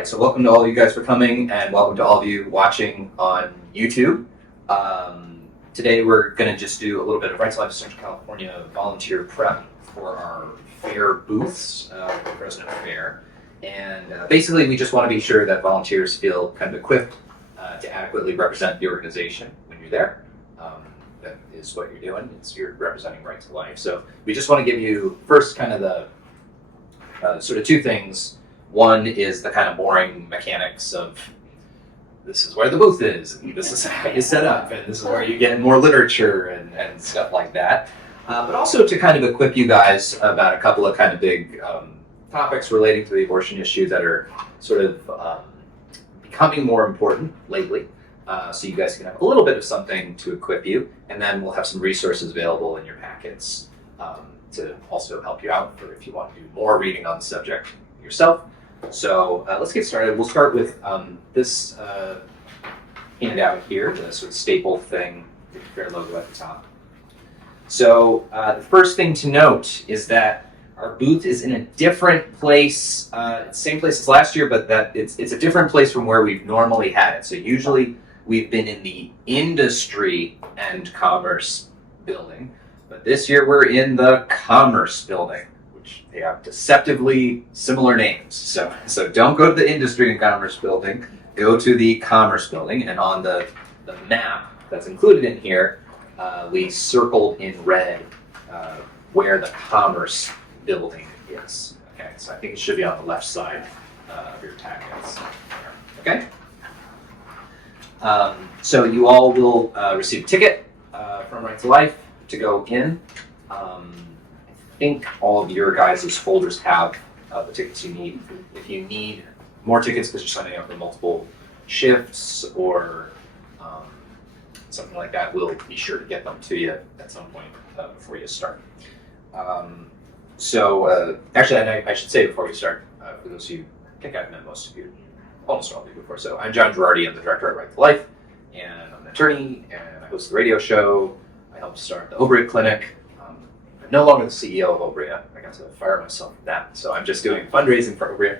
right, so welcome to all of you guys for coming, and welcome to all of you watching on YouTube. Today we're going to just do a little bit of Right to Life Central California volunteer prep for our fair booths for the Fresno Fair. And basically we just want to be sure that volunteers feel kind of equipped to adequately represent the organization when you're there. That is what you're doing, you're representing Right to Life. So we just want to give you first kind of the sort of two things. One is the kind of boring mechanics of this is where the booth is, and this is how you set up, and this is where you get more literature and stuff like that. But also to kind of equip you guys about a couple of kind of big topics relating to the abortion issue that are sort of becoming more important lately. So you guys can have a little bit of something to equip you, and then we'll have some resources available in your packets to also help you out for if you want to do more reading on the subject yourself. So let's get started. We'll start with this handout here, the sort of staple thing, the fair logo at the top. So the first thing to note is that our booth is in a different place. It's the same place as last year, but that it's a different place from where we've normally had it. So usually we've been in the industry and commerce building, but this year we're in the commerce building. They have deceptively similar names. So don't go to the industry and commerce building, go to the commerce building, and on the map that's included in here, we circled in red where the commerce building is. Okay, so I think it should be on the left side of your packets. Okay? So you all will receive a ticket from Right to Life to go in. I think all of your guys' folders have the tickets you need. If you need more tickets because you're signing up for multiple shifts or something like that, we'll be sure to get them to you at some point before you start. Actually, I should say before we start, for those of you, I think I've met most of you, almost all of you before. So I'm John Girardi, I'm the director at Right to Life, and I'm an attorney, and I host the radio show. I helped start the Obria Clinic. No longer the CEO of Obria. I got to fire myself from that. So I'm just doing fundraising for Obria.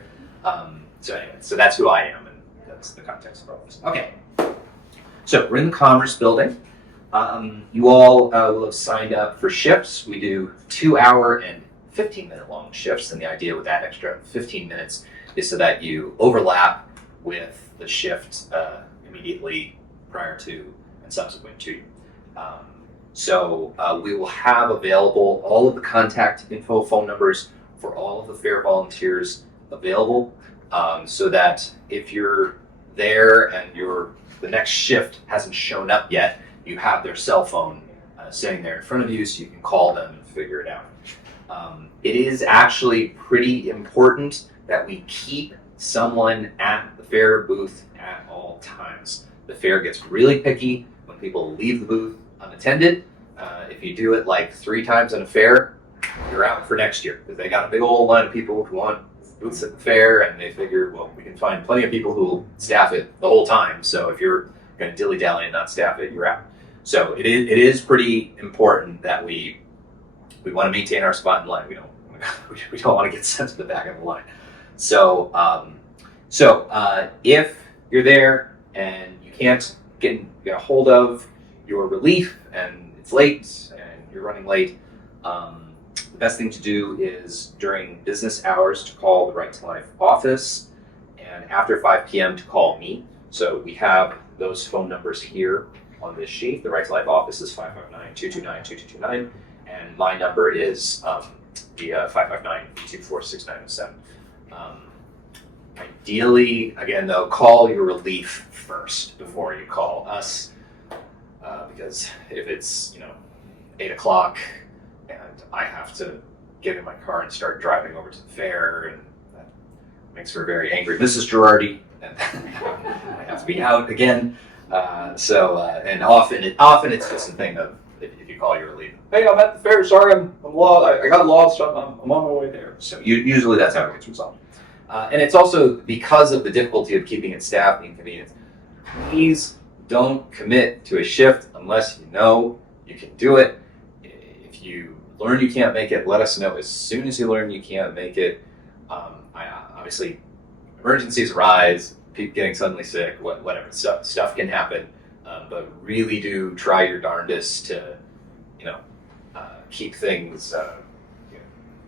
So that's who I am, and that's the context of all this. Okay. So we're in the Commerce Building. You all will have signed up for shifts. We do 2-hour and 15-minute long shifts, and the idea with that extra 15 minutes is so that you overlap with the shift immediately prior to and subsequent to you. So we will have available all of the contact info, phone numbers for all of the fair volunteers available, so that if you're there and the next shift hasn't shown up yet, you have their cell phone sitting there in front of you so you can call them and figure it out. It is actually pretty important that we keep someone at the fair booth at all times. The fair gets really picky when people leave the booth unattended. If you do it like 3 times in a fair, you're out for next year because they got a big old line of people who want booths at the fair, and they figure, well, we can find plenty of people who will staff it the whole time. So if you're going to dilly-dally and not staff it, you're out. So it is pretty important that we want to maintain our spot in line. We don't want to get sent to the back of the line. So if you're there and you can't get a hold of your relief and it's late and you're running late, the best thing to do is during business hours to call the Right to Life office, and after 5 p.m. to call me. So we have those phone numbers here on this sheet. The Right to Life office is 559-229-2229, and my number is the 559-224-6907. Ideally, again though, call your relief first before you call us. Because if it's 8 o'clock and I have to get in my car and start driving over to the fair, and that makes her very angry Mrs. Girardi, and I have to be out again. And often it's just a thing of if you call your relief, hey, I'm at the fair. Sorry, I'm lost. I got lost. I'm on my way there. So usually that's how it gets resolved. And it's also because of the difficulty of keeping it staffed, the inconvenience. Please don't commit to a shift unless you know you can do it. If you learn you can't make it, let us know as soon as you learn you can't make it. I obviously emergencies arise, people getting suddenly sick, whatever stuff can happen. But really do try your darndest to, keep things,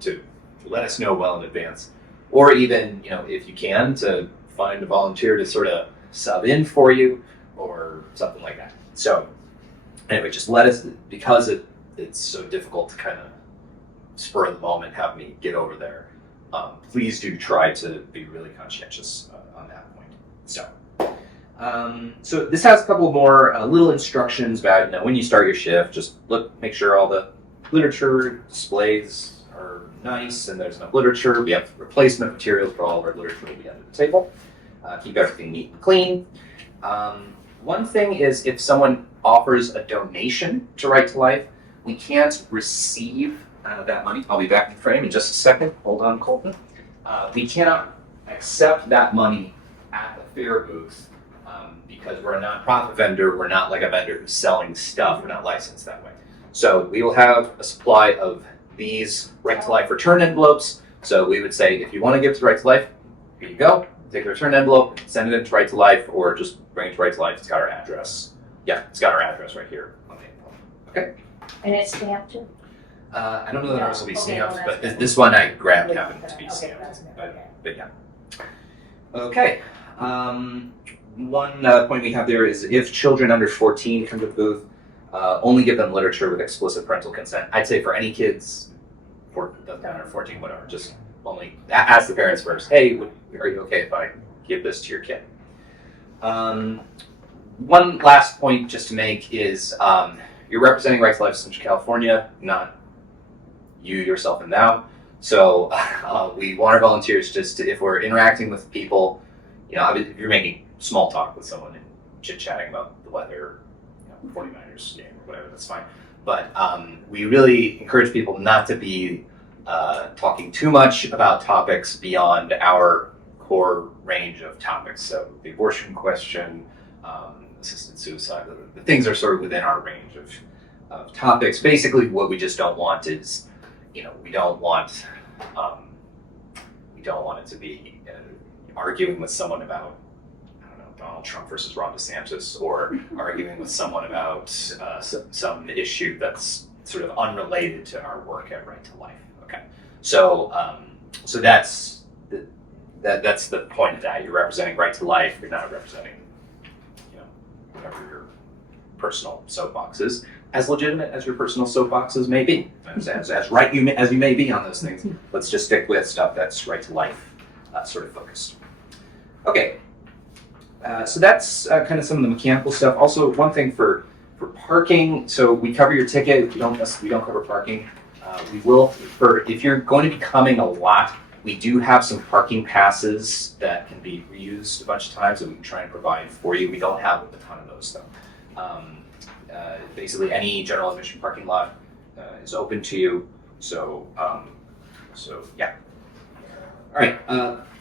to let us know well in advance, or even, if you can, to find a volunteer to sort of sub in for you or something like that. So anyway, just let us, because it's so difficult to kind of spur of the moment have me get over there. Please do try to be really conscientious on that point. So this has a couple more little instructions about, when you start your shift, just make sure all the literature displays are nice and there's enough literature. We have replacement materials for all of our literature will be under the table. Keep everything neat and clean. One thing is, if someone offers a donation to Right to Life, we can't receive that money. I'll be back in frame in just a second. Hold on, Colton. We cannot accept that money at the fair booth because we're a nonprofit vendor. We're not like a vendor who's selling stuff. We're not licensed that way. So we will have a supply of these Right to Life return envelopes. So we would say, if you want to give to Right to Life, here you go. Take the return envelope, send it to Right to Life, or just bring it to Right to Life. It's got our address. Yeah, it's got our address right here on the envelope. Okay. And it's stamped too? I don't know that ours will be stamped, but this one I grabbed happened to be stamped. But yeah. Okay. One point we have there is, if children under 14 come to the booth, only give them literature with explicit parental consent. I'd say for any kids, doesn't matter, 14, whatever, just only ask the parents first. Hey, are you okay if I give this to your kid? One last point just to make is, you're representing Right to Life Central California, not you, yourself, and thou. So we want our volunteers just to, if we're interacting with people, if you're making small talk with someone and chit-chatting about the weather, 49ers game or whatever, that's fine. But we really encourage people not to be talking too much about topics beyond our core range of topics. So the abortion question, assisted suicide, the things are sort of within our range of topics. Basically, what we just don't want is, we don't want it to be arguing with someone about, Donald Trump versus Ron DeSantis, or arguing with someone about some issue that's sort of unrelated to our work at Right to Life. Okay, so that's the point of that. You're representing Right to Life. You're not representing, whatever your personal soapbox is, as legitimate as your personal soapboxes may be, as right as you may be on those things. Let's just stick with stuff that's Right to Life sort of focused. Okay. So that's kind of some of the mechanical stuff. Also, one thing for parking. So we cover your ticket. We don't cover parking. We will, if you're going to be coming a lot, we do have some parking passes that can be reused a bunch of times that we can try and provide for you. We don't have a ton of those though. Basically, any general admission parking lot is open to you. So yeah. All right.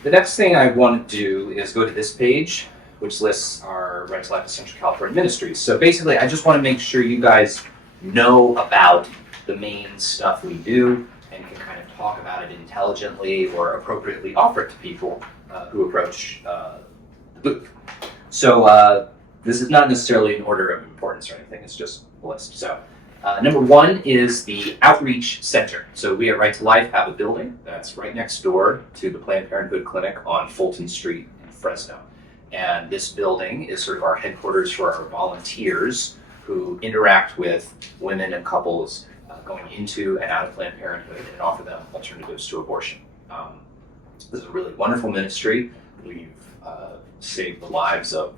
The next thing I want to do is go to this page, which lists our Right to Life Central California ministries. So basically, I just want to make sure you guys know about the main stuff we do and can kind of talk about it intelligently or appropriately offer it to people who approach the booth. So this is not necessarily an order of importance or anything, it's just a list. So number one is the Outreach Center. So we at Right to Life have a building that's right next door to the Planned Parenthood Clinic on Fulton Street in Fresno. And this building is sort of our headquarters for our volunteers who interact with women and couples going into and out of Planned Parenthood and offer them alternatives to abortion. This is a really wonderful ministry. We've saved the lives of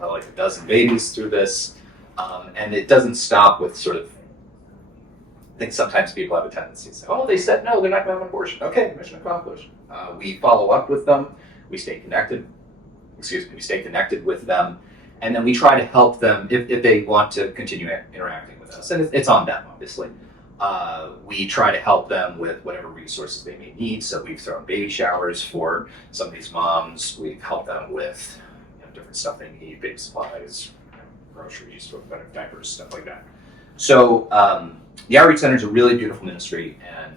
like a dozen babies through this. And it doesn't stop with sort of, I think sometimes people have a tendency to say, oh, they said no, they're not going to have an abortion. Okay, mission accomplished. We follow up with them. We stay connected. We stay connected with them. And then we try to help them if they want to continue interacting with us. And it's on them, obviously. We try to help them with whatever resources they may need. So we've thrown baby showers for some of these moms. We've helped them with different stuff they need, baby supplies, groceries, diapers, stuff like that. So the Outreach Center is a really beautiful ministry, and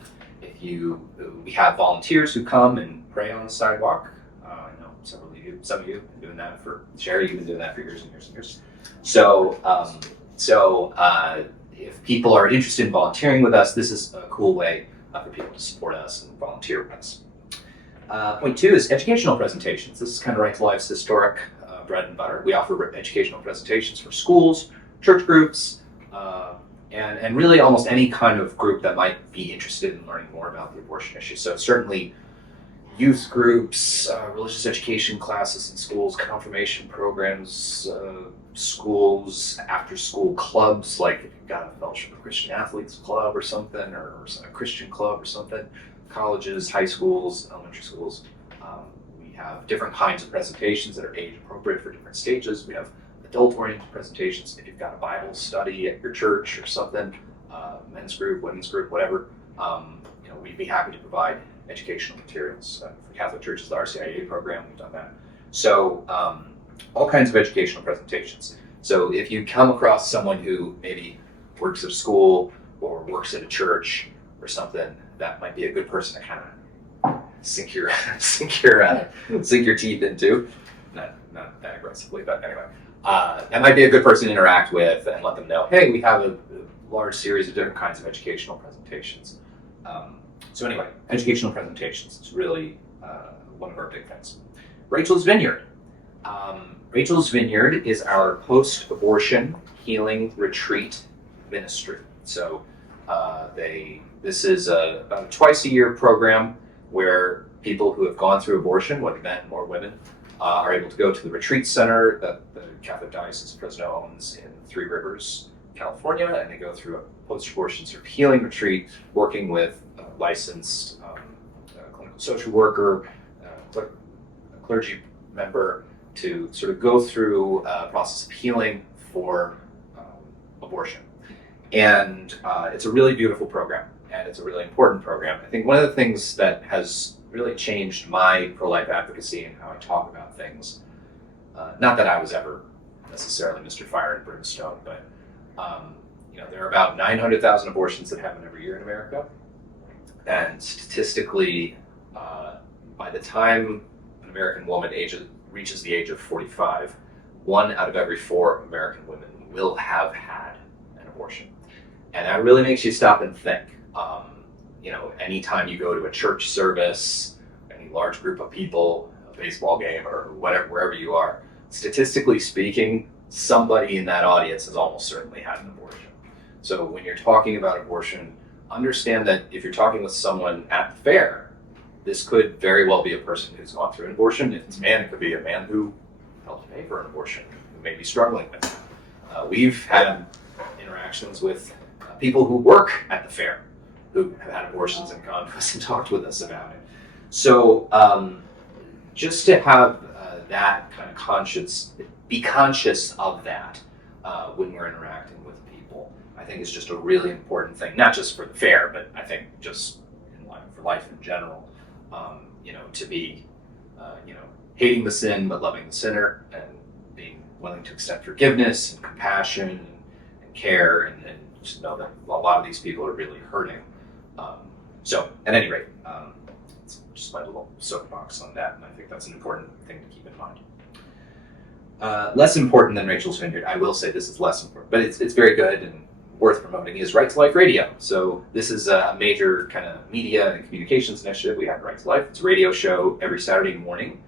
we have volunteers who come and pray on the sidewalk. I know some of you have been doing that for Sherry. You've been doing that for years and years and years. So if people are interested in volunteering with us, this is a cool way for people to support us and volunteer with us. Point 2 is educational presentations. This is kind of Right to Life's historic bread and butter. We offer educational presentations for schools, church groups, and really almost any kind of group that might be interested in learning more about the abortion issue. So certainly youth groups, religious education classes in schools, confirmation programs, schools, after-school clubs, like if you've got a Fellowship of Christian Athletes club or something, or a Christian club or something, colleges, high schools, elementary schools. We have different kinds of presentations that are age appropriate for different stages. We have adult-oriented presentations if you've got a Bible study at your church or something, men's group, women's group, whatever. We'd be happy to provide educational materials. For Catholic churches, the RCIA program, we've done that. So all kinds of educational presentations. So if you come across someone who maybe works at a school or works at a church or something, that might be a good person to kind of sink your teeth into. Not that aggressively, but anyway. That might be a good person to interact with and let them know, hey, we have a large series of different kinds of educational presentations. So anyway, educational presentations is really one of our big things. Rachel's Vineyard. Rachel's Vineyard is our post-abortion healing retreat ministry. So this is about a twice-a-year program where people who have gone through abortion, whether men or women, are able to go to the retreat center that the Catholic Diocese of Fresno owns in Three Rivers, California, and they go through a post-abortion sort of healing retreat, working with a licensed clinical social worker, a clergy member, to sort of go through a process of healing for abortion. And it's a really beautiful program, and it's a really important program. I think one of the things that has really changed my pro-life advocacy and how I talk about things, not that I was ever necessarily Mr. Fire and Brimstone, but there are about 900,000 abortions that happen every year in America. And statistically, by the time an American woman reaches the age of 45, 1 out of every 4 American women will have had an abortion. And that really makes you stop and think. Anytime you go to a church service, any large group of people, a baseball game, or whatever, wherever you are, statistically speaking, somebody in that audience has almost certainly had an abortion. So when you're talking about abortion, understand that if you're talking with someone at the fair, this could very well be a person who's gone through an abortion. If it's a man, it could be a man who helped pay for an abortion, who may be struggling with it. We've had interactions with people who work at the fair who have had abortions and gone to us and talked with us about it. So just to have that kind of be conscious of that when we're interacting with people, I think is just a really important thing, not just for the fair, but I think just for life in general, to be, hating the sin but loving the sinner, and being willing to extend forgiveness and compassion and care, and just know that a lot of these people are really hurting. So at any rate, it's just my little soapbox on that, and I think that's an important thing to keep in mind. Less important than Rachel's Vineyard, I will say this is less important, but it's very good and worth promoting, is Right to Life Radio. So this is a major kind of media and communications initiative we have at Right to Life. It's a radio show every Saturday morning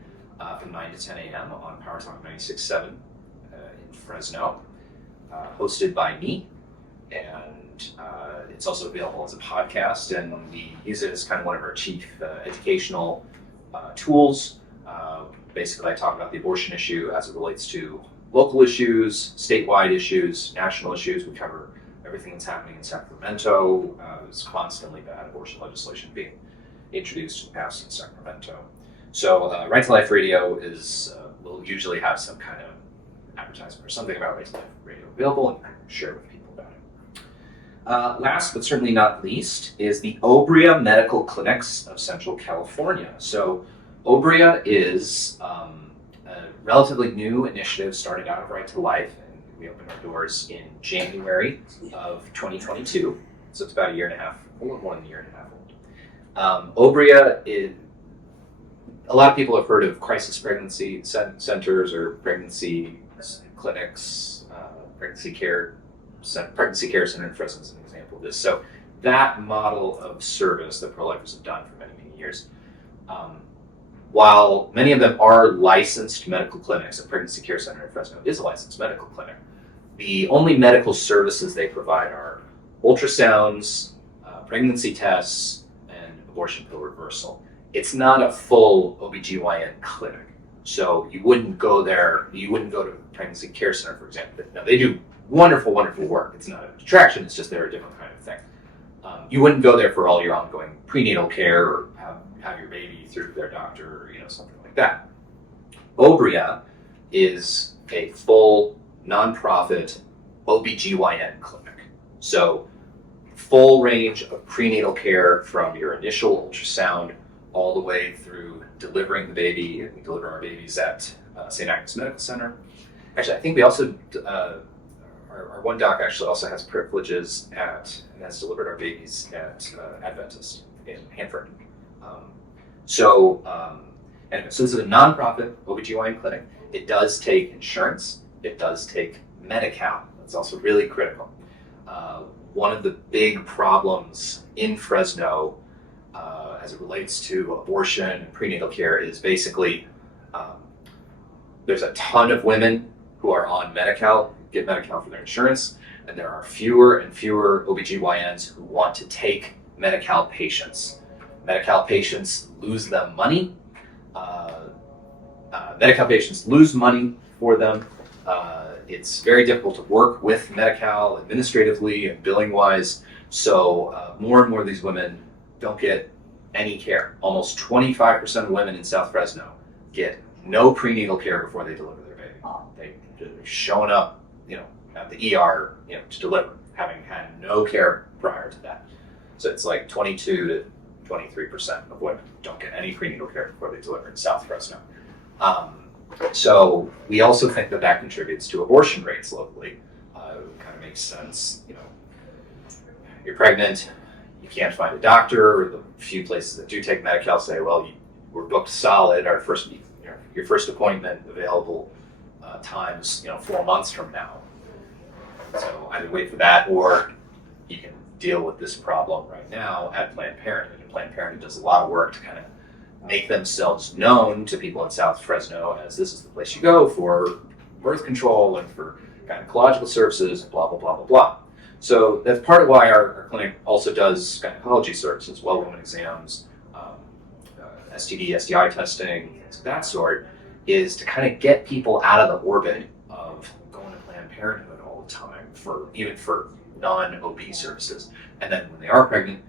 from 9 to 10 a.m. on Power Talk 96.7 in Fresno, hosted by me. And it's also available as a podcast, and we use it as kind of one of our chief educational tools. Basically, I talk about the abortion issue as it relates to local issues, statewide issues, national issues. We cover everything that's happening in Sacramento. There's constantly bad abortion legislation being introduced and passed in Sacramento. So Right to Life Radio will usually have some kind of advertisement or something about Right to Life Radio available, and share with people about it. Last but certainly not least is the Obria Medical Clinics of Central California. So Obria is a relatively new initiative started out of Right to Life, and we opened our doors in January of 2022. So it's about a year and a half, a little more than a year and a half old. Obria a lot of people have heard of crisis pregnancy centers or pregnancy clinics, pregnancy care center in Fresno is an example of this. So that model of service that pro-lifers have done for many, many years, while many of them are licensed medical clinics, a pregnancy care center in Fresno is a licensed medical clinic. The only medical services they provide are ultrasounds, pregnancy tests, and abortion pill reversal. It's not a full OBGYN clinic. So you wouldn't go there, you wouldn't go to a pregnancy care center, for example. Now, they do wonderful, wonderful work. It's not a detraction, it's just they're a different kind of thing. You wouldn't go there for all your ongoing prenatal care or have your baby through their doctor or something like that. Obria is a full nonprofit OBGYN clinic. So full range of prenatal care from your initial ultrasound all the way through delivering the baby. We deliver our babies at St. Agnes Medical Center. Actually, I think we also, our one doc actually also has privileges and has delivered our babies at Adventist in Hanford. Anyway, so this is a nonprofit OBGYN clinic. It does take insurance. It does take Medi-Cal. That's also really critical. One of the big problems in Fresno as it relates to abortion and prenatal care is basically there's a ton of women who are on Medi-Cal, get Medi-Cal for their insurance, and there are fewer and fewer OBGYNs who want to take Medi-Cal patients. Medi-Cal patients lose them money. Medi-Cal patients lose money for them. It's very difficult to work with Medi-Cal administratively and billing-wise, so more and more of these women don't get any care. Almost 25% of women in South Fresno get no prenatal care before they deliver their baby. They're showing up, at the ER, to deliver, having had no care prior to that. So it's like 22 to 23% of women don't get any prenatal care before they deliver in South Fresno. So we also think that contributes to abortion rates locally. It kind of makes sense. You're pregnant, you can't find a doctor, or the few places that do take Medi-Cal say, well, we're booked solid. Our your first appointment available times 4 months from now. So either wait for that, or you can deal with this problem right now at Planned Parenthood. And Planned Parenthood does a lot of work to kind of make themselves known to people in South Fresno as this is the place you go for birth control and for gynecological services, blah, blah, blah, blah, blah. So that's part of why our clinic also does gynecology services, well woman exams, STD, STI testing, things of that sort, is to kind of get people out of the orbit of going to Planned Parenthood all the time, even for non-OB services. And then when they are pregnant,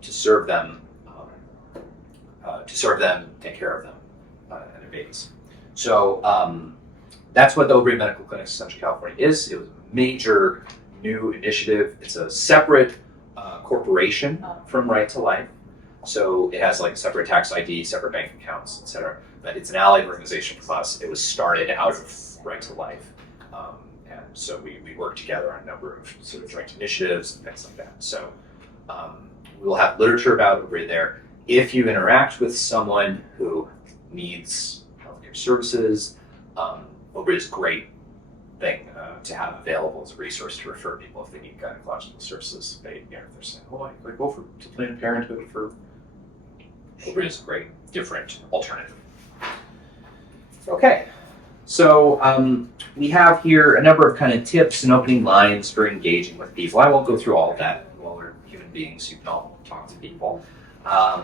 to serve them, take care of them and their babies. So that's what the Obria Medical Clinics of Central California is. It was a major new initiative. It's a separate corporation from Right to Life. So it has like separate tax ID, separate bank accounts, etc. But it's an allied organization for us. It was started out of Right to Life. And so we work together on a number of sort of joint initiatives and things like that. So we'll have literature about Obria there. If you interact with someone who needs healthcare services, Obria is a great thing to have available as a resource to refer people if they need gynecological services. If they're saying, "Oh, I go to Planned Parenthood for," Obria is a great, different alternative. Okay, so we have here a number of kind of tips and opening lines for engaging with people. I won't go through all of that. Well, we're human beings, you can all talk to people.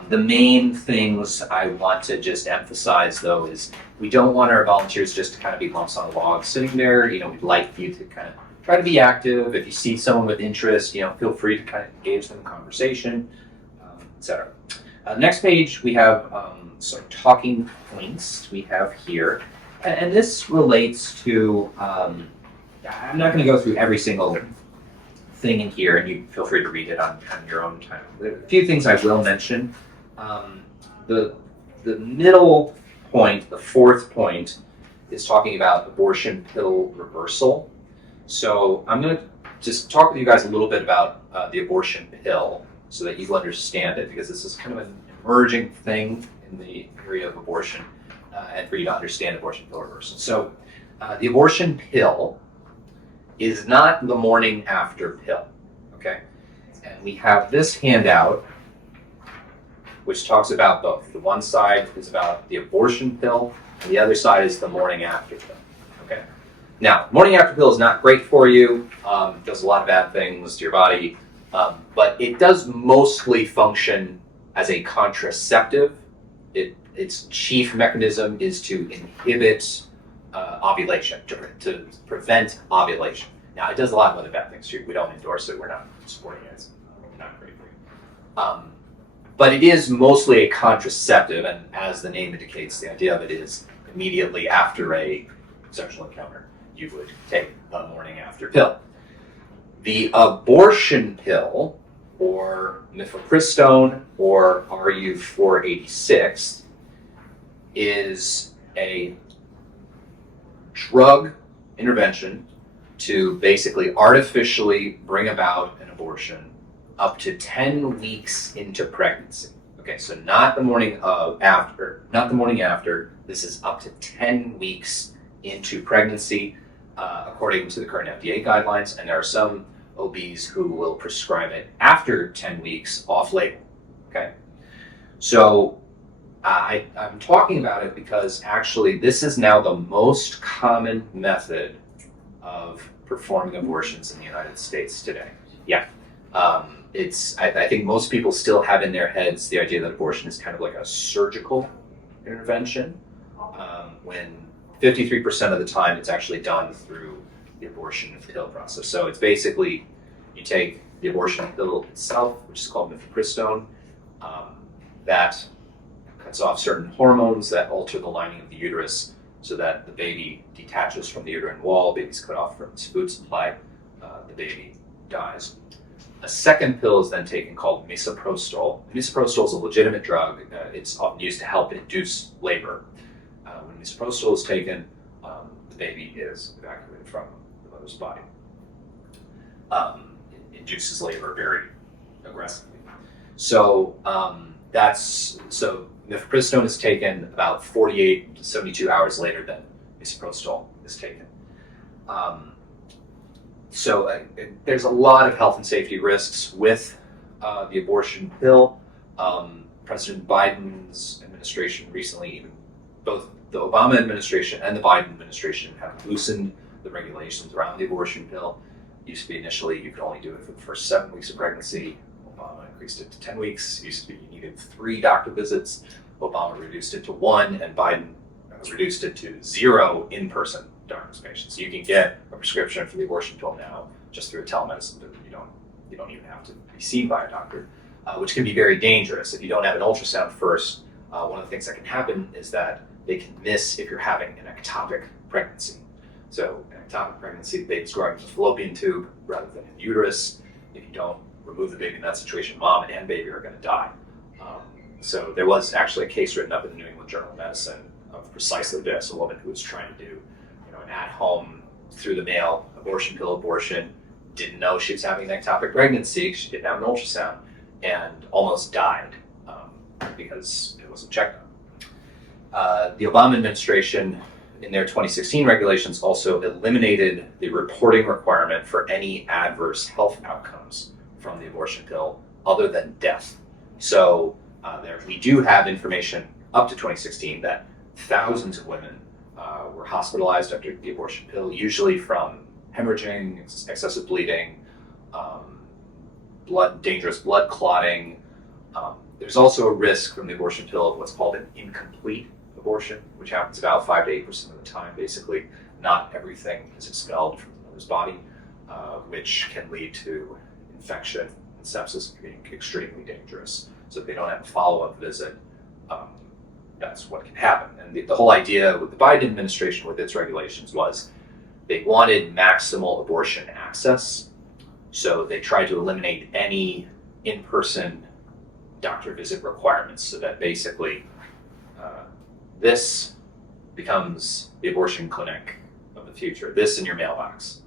The main things I want to just emphasize, though, is we don't want our volunteers just to kind of be lumps on a log sitting there. We'd like you to kind of try to be active. If you see someone with interest, feel free to kind of engage them in conversation, etc. Next page, we have some talking points we have here. And this relates to, I'm not going to go through every single thing in here, and you feel free to read it on your own time. There are a few things I will mention. The middle point, the fourth point, is talking about abortion pill reversal. So I'm going to just talk with you guys a little bit about the abortion pill so that you understand it, because this is kind of an emerging thing in the area of abortion and for you to understand abortion pill reversal. So the abortion pill is not the morning after pill, okay? And we have this handout which talks about both. The one side is about the abortion pill, and the other side is the morning after pill, okay? Now, morning after pill is not great for you. It does a lot of bad things to your body, but it does mostly function as a contraceptive. Its chief mechanism is to inhibit ovulation, to prevent ovulation. Now, it does a lot of other bad things too. We don't endorse it. We're not supporting it. It's not great for you. But it is mostly a contraceptive, and as the name indicates, the idea of it is immediately after a sexual encounter, you would take a morning after pill. The abortion pill, or mifepristone, or RU486, is a drug intervention to basically artificially bring about an abortion up to 10 weeks into pregnancy. Okay, so not the morning after, this is up to 10 weeks into pregnancy, according to the current FDA guidelines, and there are some OBs who will prescribe it after 10 weeks off-label, okay? So I'm talking about it because actually this is now the most common method of performing abortions in the United States today. Yeah. I think most people still have in their heads the idea that abortion is kind of like a surgical intervention, when 53% of the time it's actually done through the abortion pill process. So it's basically, you take the abortion pill itself, which is called mifepristone, that cuts off certain hormones that alter the lining of the uterus so that the baby detaches from the uterine wall, baby's cut off from its food supply, the baby dies. A second pill is then taken called misoprostol. Misoprostol is a legitimate drug. It's often used to help induce labor. When misoprostol is taken, the baby is evacuated from the mother's body. It induces labor very aggressively. So mifepristone is taken about 48 to 72 hours later than misoprostol is taken. So there's a lot of health and safety risks with the abortion pill. President Biden's administration recently, even both the Obama administration and the Biden administration, have loosened the regulations around the abortion pill. It used to be initially you could only do it for the first 7 weeks of pregnancy. Obama increased it to 10 weeks. It used to be you needed 3 doctor visits. Obama reduced it to 1, and Biden reduced it to 0 in-person doctor consultations. So you can get a prescription for the abortion pill now just through a telemedicine. You don't even have to be seen by a doctor, which can be very dangerous. If you don't have an ultrasound first, one of the things that can happen is that they can miss if you're having an ectopic pregnancy. So an ectopic pregnancy, the baby's growing in the fallopian tube rather than in the uterus. If you don't remove the baby in that situation, mom and baby are going to die. So there was actually a case written up in the New England Journal of Medicine of precisely this, a woman who was trying to do an at-home, through the mail abortion pill abortion, didn't know she was having an ectopic pregnancy, she didn't have an ultrasound, and almost died because it wasn't checked on. The Obama administration, in their 2016 regulations, also eliminated the reporting requirement for any adverse health outcomes from the abortion pill other than death. So we do have information up to 2016 that thousands of women were hospitalized after the abortion pill, usually from hemorrhaging, excessive bleeding, dangerous blood clotting. There's also a risk from the abortion pill of what's called an incomplete abortion, which happens about 5 to 8% of the time. Basically, not everything is expelled from the mother's body, which can lead to infection and sepsis, being extremely dangerous. So if they don't have a follow-up visit, that's what can happen. And the whole idea with the Biden administration, with its regulations, was they wanted maximal abortion access. So they tried to eliminate any in-person doctor visit requirements so that basically this becomes the abortion clinic of the future. This in your mailbox.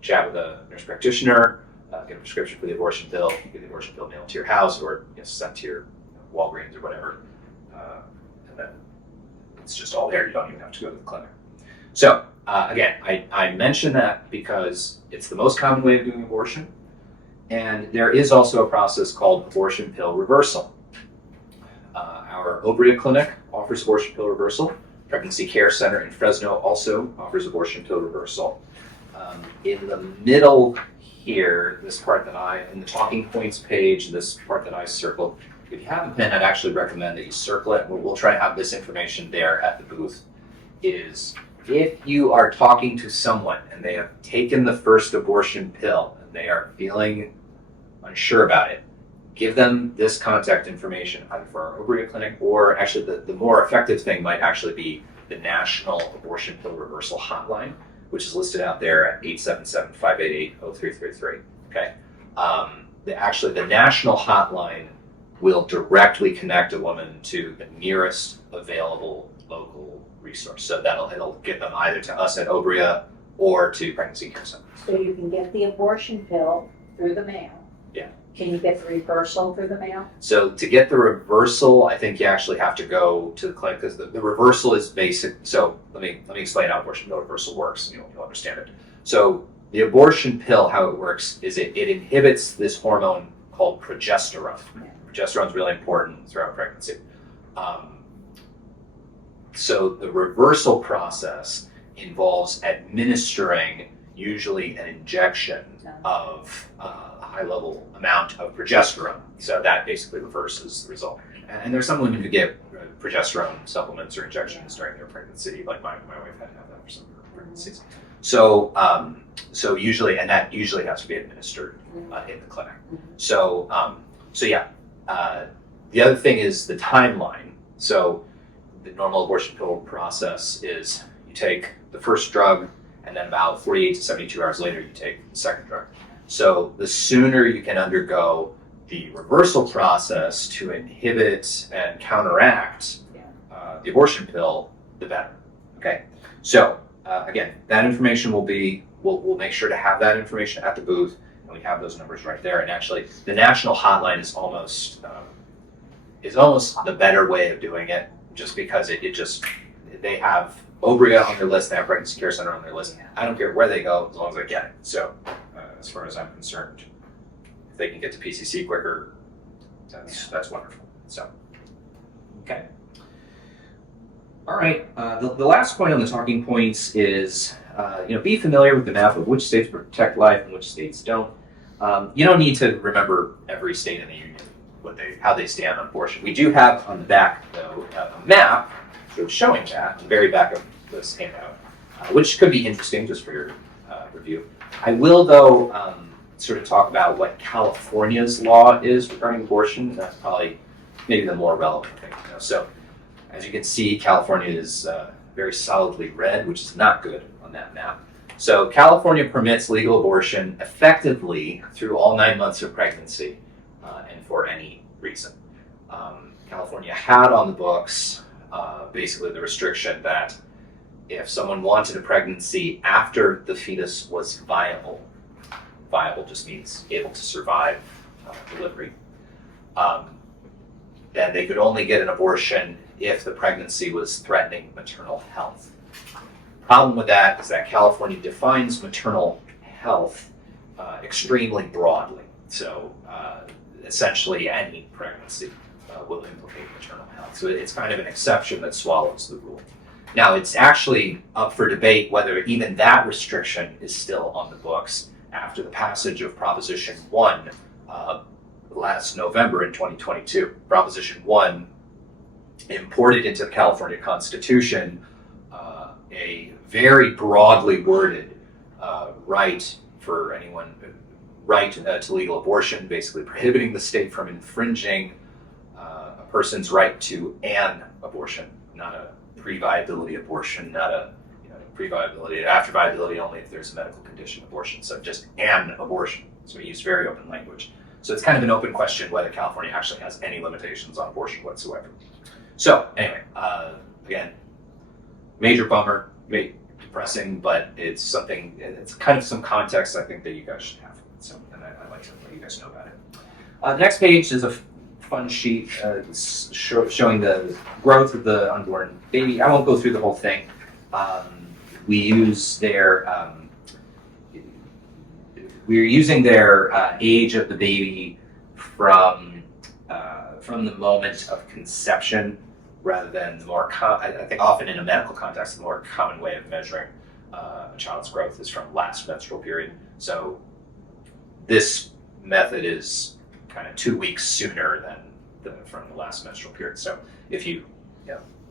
Chat with a nurse practitioner, get a prescription for the abortion pill, get the abortion pill mailed to your house or sent to your Walgreens or whatever, and then it's just all there. You don't even have to go to the clinic. So again, I mention that because it's the most common way of doing abortion, and there is also a process called abortion pill reversal. Our Obria clinic offers abortion pill reversal. Pregnancy Care Center in Fresno also offers abortion pill reversal. In the middle here, this part that in the talking points page, this part that I circled, if you have a pen, I'd actually recommend that you circle it. We'll try to have this information there at the booth. Is if you are talking to someone and they have taken the first abortion pill and they are feeling unsure about it, give them this contact information either for our Obria clinic, or actually the more effective thing might actually be the National Abortion Pill Reversal Hotline, which is listed out there at 877-588-0333. Okay. The national hotline will directly connect a woman to the nearest available local resource. So it'll get them either to us at Obria or to Pregnancy Care Center. So you can get the abortion pill through the mail. Yeah. Can you get the reversal through the mail? So to get the reversal, I think you actually have to go to the clinic, because the reversal is basic. So let me explain how abortion pill reversal works, and you'll understand it. So the abortion pill, how it works is it inhibits this hormone called progesterone. Yeah. Progesterone is really important throughout pregnancy. So the reversal process involves administering usually an injection of a high-level amount of progesterone. So that basically reverses the result. And there's some women who get progesterone supplements or injections during their pregnancy, like my wife had to have that for some of her pregnancies. So usually, and that usually has to be administered in the clinic. So yeah. The other thing is the timeline. So the normal abortion pill process is you take the first drug, and then about 48 to 72 hours later, you take the second drug. So the sooner you can undergo the reversal process to inhibit and counteract the abortion pill, the better. Okay. So again, that information we'll make sure to have that information at the booth, and we have those numbers right there. And actually, the national hotline is almost the better way of doing it, just because they have Obria on their list, they have Pregnancy Care Center on their list. I don't care where they go as long as they get it. So as far as I'm concerned, if they can get to PCC quicker, that's wonderful. So, okay. All right. The last point on the talking points is, be familiar with the map of which states protect life and which states don't. You don't need to remember every state in the union, how they stand on abortion. We do have on the back, though, a map showing that, on the very back of this handout, which could be interesting just for your review. I will, though, sort of talk about what California's law is regarding abortion, and that's probably maybe the more relevant thing. So, as you can see, California is very solidly red, which is not good on that map. So, California permits legal abortion effectively through all 9 months of pregnancy, and for any reason. California had on the books basically the restriction that if someone wanted a pregnancy after the fetus was viable just means able to survive delivery, then they could only get an abortion if the pregnancy was threatening maternal health. The problem with that is that California defines maternal health extremely broadly. So essentially any pregnancy will implicate maternal health. So it's kind of an exception that swallows the rule. Now, it's actually up for debate whether even that restriction is still on the books after the passage of Proposition 1 last November in 2022. Proposition 1 imported into the California Constitution a very broadly worded right to legal abortion, basically prohibiting the state from infringing a person's right to an abortion, not a pre-viability abortion, not a pre-viability, after viability only if there's a medical condition abortion. So just an abortion. So we use very open language. So it's kind of an open question whether California actually has any limitations on abortion whatsoever. So anyway, again, major bummer, depressing, but it's kind of some context I think that you guys should have. So, and I'd like to let you guys know about it. The next page is a fun sheet showing the growth of the unborn baby. I won't go through the whole thing. We use we're using their age of the baby from the moment of conception, rather than the more I think often in a medical context, the more common way of measuring a child's growth is from last menstrual period. So this method is kind of 2 weeks sooner than from the last menstrual period. So if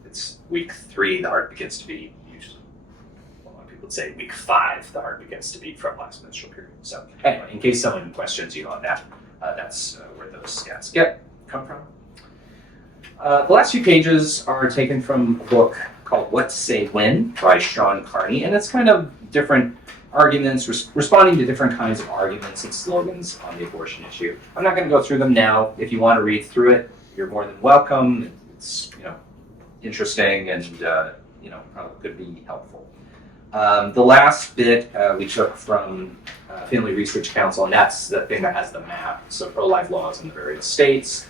it's week 3, the heart begins to beat. Usually, a lot of people would say week 5, the heart begins to beat from last menstrual period. So anyway, in case someone questions you on that, that's where those stats come from. The last few pages are taken from a book called What to Say When by Sean Carney, and it's kind of different arguments, responding to different kinds of arguments and slogans on the abortion issue. I'm not going to go through them now. If you want to read through it, you're more than welcome. It's interesting and probably could be helpful. The last bit we took from Family Research Council, and that's the thing that has the map. So pro-life laws in the various states,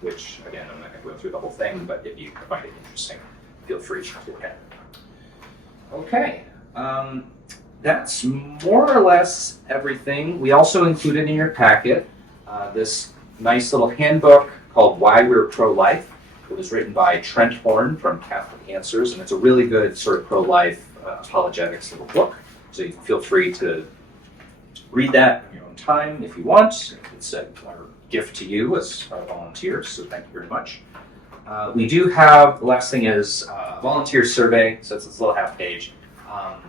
which again, I'm not going to go through the whole thing, but if you find it interesting, feel free to look at it. Okay. That's more or less everything. We also included in your packet this nice little handbook called Why We're Pro-Life. It was written by Trent Horn from Catholic Answers, and it's a really good sort of pro-life apologetics little book. So you can feel free to read that in your own time if you want. It's our gift to you as our volunteers, so thank you very much. We do have, the last thing is a volunteer survey, so it's this little half page.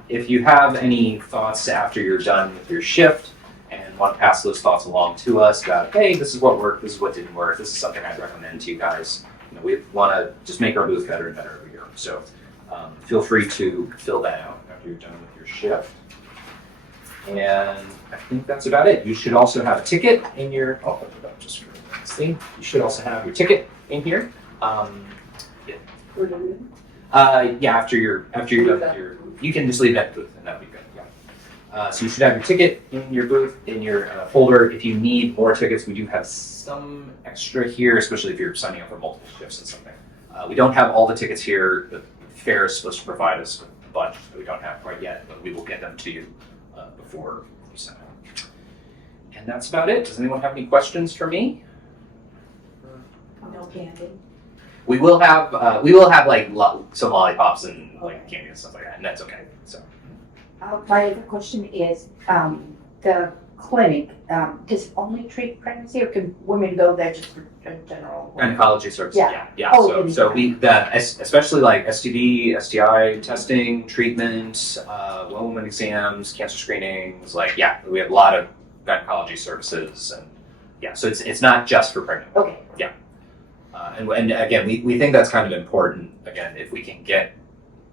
If you have any thoughts after you're done with your shift and want to pass those thoughts along to us about, hey, this is what worked, this is what didn't work, this is something I'd recommend to you guys. We want to just make our booth better and better every year. So feel free to fill that out after you're done with your shift. And I think that's about it. You should also have a ticket in your, just for this thing. You should also have your ticket in here. After you're done with your, you can just leave that booth and that'll be good. Yeah. So you should have your ticket in your booth, in your folder. If you need more tickets, we do have some extra here, especially if you're signing up for multiple shifts and something. We don't have all the tickets here. The fair is supposed to provide us with a bunch that we don't have quite yet, but we will get them to you before you sign up. And that's about it. Does anyone have any questions for me? No candy. We will have like some lollipops and like candy and stuff like that, and that's okay. So. My other question is, the clinic, does it only treat pregnancy, or can women go there just for general? Gynecology services, yeah. Oh, So especially like STD, STI testing, treatment, woman exams, cancer screenings, we have a lot of gynecology services, and so it's not just for pregnant women. Okay. Yeah. And again, we think that's kind of important, again, if we can get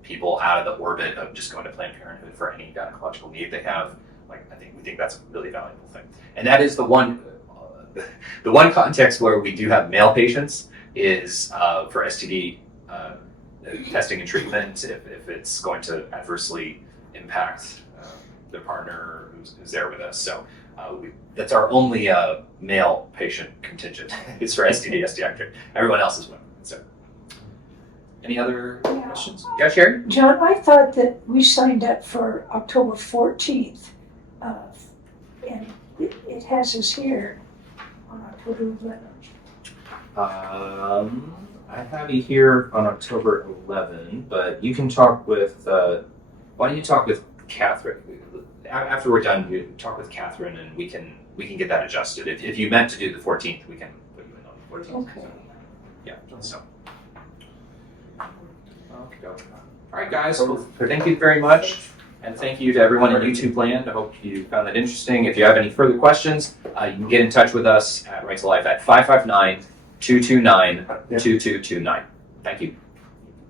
people out of the orbit of just going to Planned Parenthood for any gynecological need they have. We think that's a really valuable thing. And that is the one context where we do have male patients is for STD testing and treatment if it's going to adversely impact their partner who's there with us. So that's our only male patient contingent is for STD, STI treatment. Everyone else is women. So, any other questions? Yeah, Sherry? John, I thought that we signed up for October 14th, and it has us here on October 11th. I have you here on October 11, but you can talk with, why don't you talk with Catherine? After we're done, you talk with Catherine and we can get that adjusted. If you meant to do the 14th, we can put you in on the 14th. Okay. So. Okay. All right, guys. Well, thank you very much. And thank you to everyone in YouTube land. I hope you found that interesting. If you have any further questions, you can get in touch with us at Right to Life at 559-229-2229. Thank you.